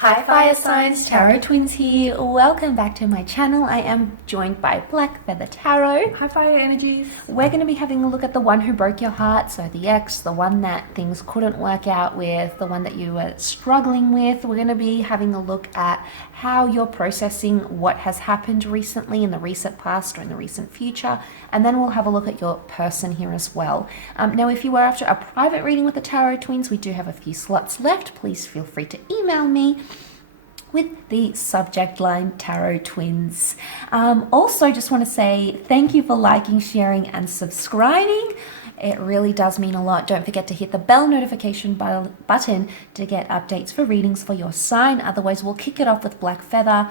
Hi fire signs, tarot twins here. Welcome back to my channel. I am joined by Black Feather Tarot. Hi fire energies. We're going to be having a look at the one who broke your heart, so the ex, the one that things couldn't work out with, the one that you were struggling with. We're going to be having a look at how you're processing what has happened recently in the recent past or in the recent future, and then we'll have a look at your person here as well. Now, if you were after a private reading with the tarot twins, we do have a few slots left. Please feel free to email me with the subject line tarot twins. Also just want to say thank you for liking, sharing and subscribing. It really does mean a lot. Don't forget to hit the bell notification button to get updates for readings for your sign. Otherwise we'll kick it off with Black Feather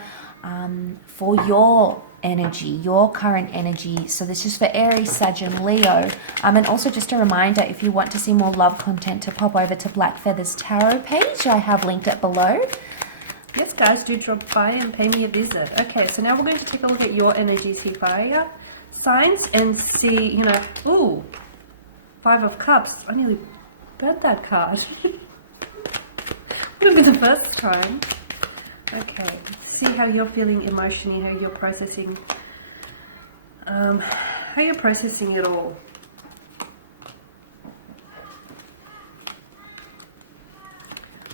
for your energy, your current energy. So this is for Aries, Sag and Leo. And also just a reminder, if you want to see more love content, to pop over to Black Feather's tarot page. I have linked it below. Yes guys, do drop by and pay me a visit. Okay, so now we're going to take a look at your energies here, fire signs, and see, ooh, Five of Cups. I nearly burnt that card. It'll be the first time. Okay, see how you're feeling emotionally, how you're processing, it all.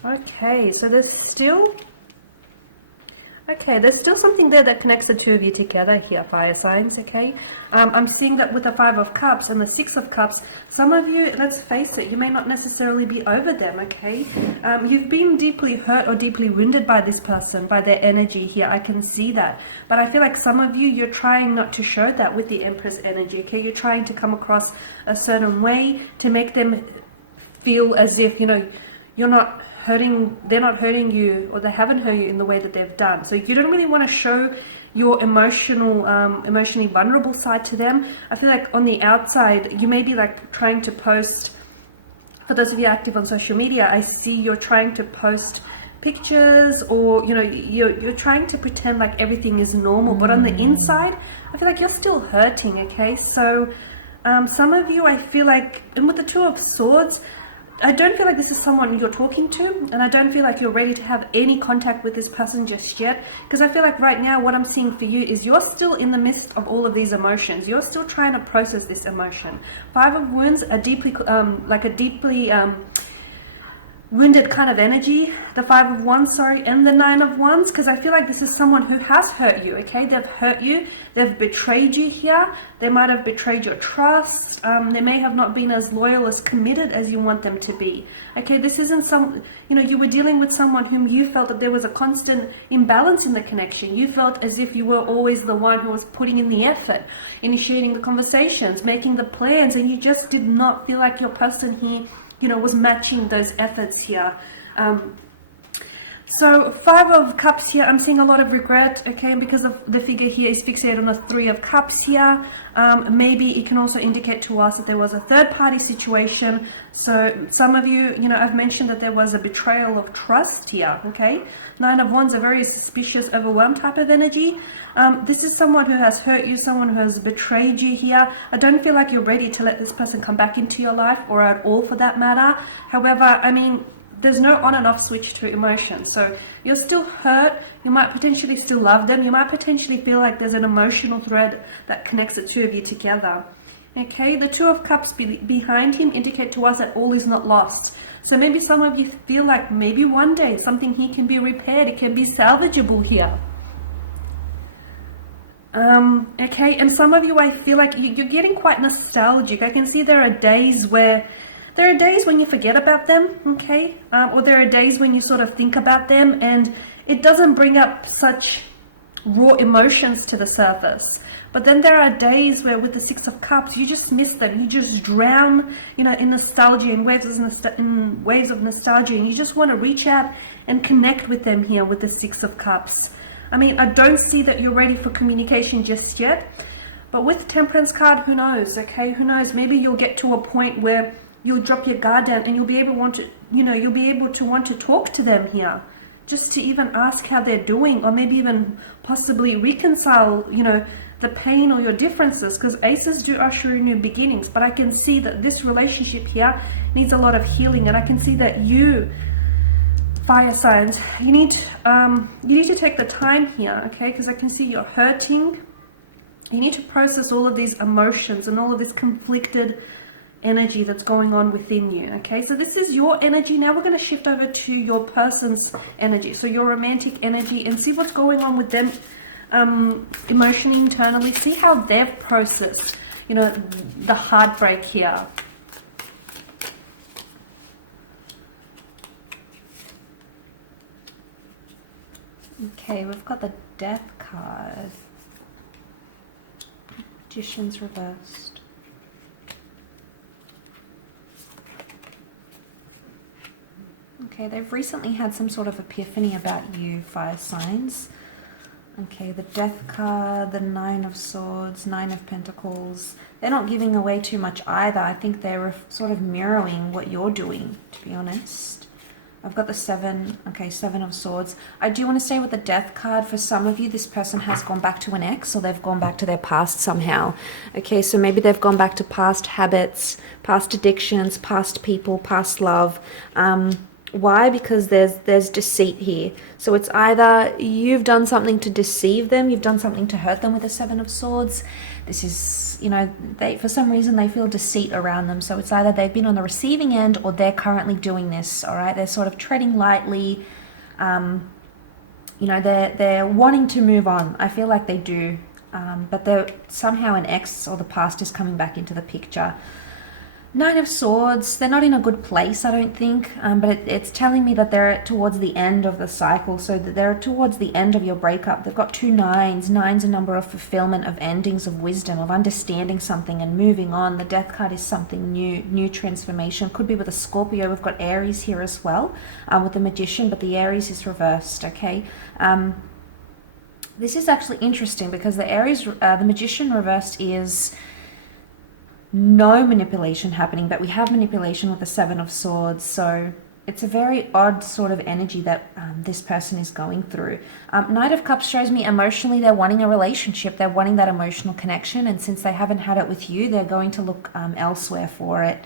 Okay, so there's still something there that connects the two of you together here, fire signs, okay? I'm seeing that with the Five of Cups and the Six of Cups, some of you, let's face it, you may not necessarily be over them, okay? You've been deeply hurt or deeply wounded by this person, by their energy here. I can see that. But I feel like some of you, you're trying not to show that with the Empress energy, okay? You're trying to come across a certain way to make them feel as if, you're not hurting, they're not hurting you, or they haven't hurt you in the way that they've done. So you don't really want to show your emotionally vulnerable side to them. I feel like on the outside, you may be like trying to post, for those of you active on social media, I see you're trying to post pictures, or you're trying to pretend like everything is normal, but on the inside, I feel like you're still hurting, okay? So some of you, I feel like, and with the Two of Swords, I don't feel like this is someone you're talking to, and I don't feel like you're ready to have any contact with this person just yet, because I feel like right now what I'm seeing for you is you're still in the midst of all of these emotions. You're still trying to process this emotion. Five of Wands, a deeply wounded kind of energy, the Five of Wands, sorry, and the Nine of Wands, because I feel like this is someone who has hurt you, okay? They've hurt you, they've betrayed you here, they might have betrayed your trust, they may have not been as loyal, as committed as you want them to be, okay? This isn't you were dealing with someone whom you felt that there was a constant imbalance in the connection. You felt as if you were always the one who was putting in the effort, initiating the conversations, making the plans, and you just did not feel like your person here was matching those efforts here. So Five of Cups here, I'm seeing a lot of regret, okay, because of the figure here is fixated on the Three of Cups here. Maybe it can also indicate to us that there was a third-party situation. So some of you, I've mentioned that there was a betrayal of trust here, okay? Nine of Wands, a very suspicious, overwhelmed type of energy. This is someone who has hurt you, someone who has betrayed you here. I don't feel like you're ready to let this person come back into your life, or at all for that matter. However, I mean, there's no on and off switch to emotion. So you're still hurt. You might potentially still love them. You might potentially feel like there's an emotional thread that connects the two of you together. Okay, the Two of Cups behind him indicate to us that all is not lost. So maybe some of you feel like maybe one day something here can be repaired. It can be salvageable here. Okay, and some of you, I feel like you're getting quite nostalgic. I can see there are days when you forget about them, okay? Or there are days when you sort of think about them and it doesn't bring up such raw emotions to the surface. But then there are days where with the Six of Cups, you just miss them. You just drown, in nostalgia, in waves of nostalgia. And you just want to reach out and connect with them here with the Six of Cups. I mean, I don't see that you're ready for communication just yet. But with Temperance card, who knows, okay? Who knows? Maybe you'll get to a point where you'll drop your guard down and you'll be able to want to talk to them here, just to even ask how they're doing, or maybe even possibly reconcile, the pain or your differences, because aces do usher in new beginnings. But I can see that this relationship here needs a lot of healing, and I can see that you fire signs, you need to take the time here, okay? Because I can see you're hurting. You need to process all of these emotions and all of this conflicted energy that's going on within you, okay? So this is your energy. Now we're going to shift over to your person's energy, so your romantic energy, and see what's going on with them emotionally, internally. See how they've processed, you know, the heartbreak here. Okay, we've got the Death card. Magician's reversed. Okay, they've recently had some sort of epiphany about you, fire signs. Okay, the Death card, the Nine of Swords, Nine of Pentacles. They're not giving away too much either. I think they're sort of mirroring what you're doing, to be honest. I've got the Seven of Swords. I do want to say with the Death card, for some of you, this person has gone back to an ex, or they've gone back to their past somehow. Okay, so maybe they've gone back to past habits, past addictions, past people, past love. Why? Because there's deceit here. So it's either you've done something to deceive them, you've done something to hurt them with the Seven of Swords. This is, you know, they, for some reason they feel deceit around them. So it's either they've been on the receiving end or they're currently doing this, all right? They're sort of treading lightly. You know, they're wanting to move on. I feel like they do. But they're somehow an ex, or the past is coming back into the picture. Nine of Swords, they're not in a good place, I don't think, but it's telling me that they're towards the end of the cycle, so that they're towards the end of your breakup. They've got two nines. Nine's a number of fulfillment, of endings, of wisdom, of understanding something and moving on. The Death card is something new transformation. Could be with a Scorpio. We've got Aries here as well, with the Magician, but the Aries is reversed, okay? This is actually interesting because the Aries, the Magician reversed is no manipulation happening, but we have manipulation with the Seven of Swords. So it's a very odd sort of energy that this person is going through. Knight of Cups shows me emotionally they're wanting a relationship, they're wanting that emotional connection, and since they haven't had it with you, they're going to look elsewhere for it.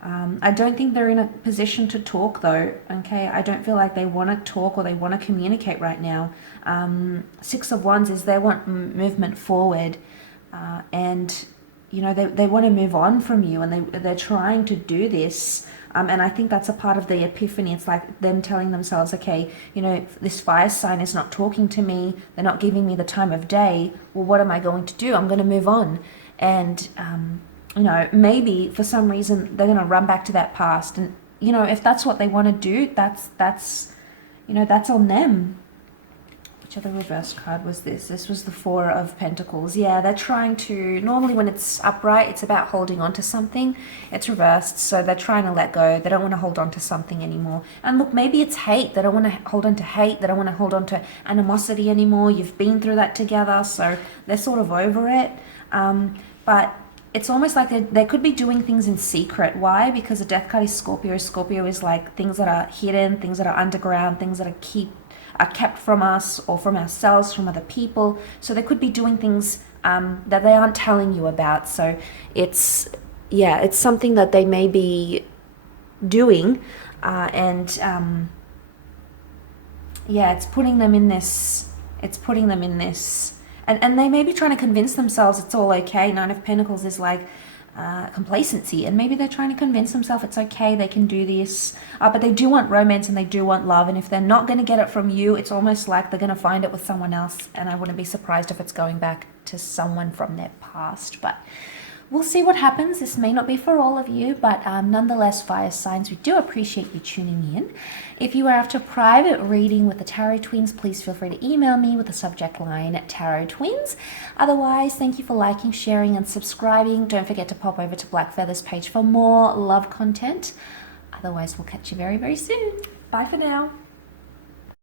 I don't think they're in a position to talk though, okay? I don't feel like they want to talk or they want to communicate right now. Six of Wands is they want movement forward, and you know, they want to move on from you, and they're trying to do this. And I think that's a part of the epiphany. It's like them telling themselves, okay, you know, this fire sign is not talking to me. They're not giving me the time of day. Well, what am I going to do? I'm going to move on. And, you know, maybe for some reason they're going to run back to that past. And, you know, if that's what they want to do, that's you know, that's on them. Which other reverse card was this? This was the Four of Pentacles. Yeah, they're trying to, normally when it's upright, it's about holding on to something. It's reversed, so they're trying to let go. They don't want to hold on to something anymore. And look, maybe it's hate. They don't want to hold on to hate. They don't want to hold on to animosity anymore. You've been through that together, so they're sort of over it. But it's almost like they could be doing things in secret. Why? Because the Death card is Scorpio. Scorpio is like things that are hidden, things that are underground, things that are kept from us or from ourselves, from other people. So they could be doing things that they aren't telling you about. So it's something that they may be doing, it's putting them in this. And they may be trying to convince themselves it's all okay. Nine of Pentacles is like complacency, and maybe they're trying to convince themselves it's okay, they can do this, but they do want romance and they do want love, and if they're not going to get it from you, it's almost like they're going to find it with someone else, and I wouldn't be surprised if it's going back to someone from their past. But we'll see what happens. This may not be for all of you, but nonetheless, fire signs, we do appreciate you tuning in. If you are after private reading with the Tarot Twins, please feel free to email me with the subject line Tarot Twins. Otherwise, thank you for liking, sharing, and subscribing. Don't forget to pop over to Black Feather's page for more love content. Otherwise, we'll catch you very, very soon. Bye for now.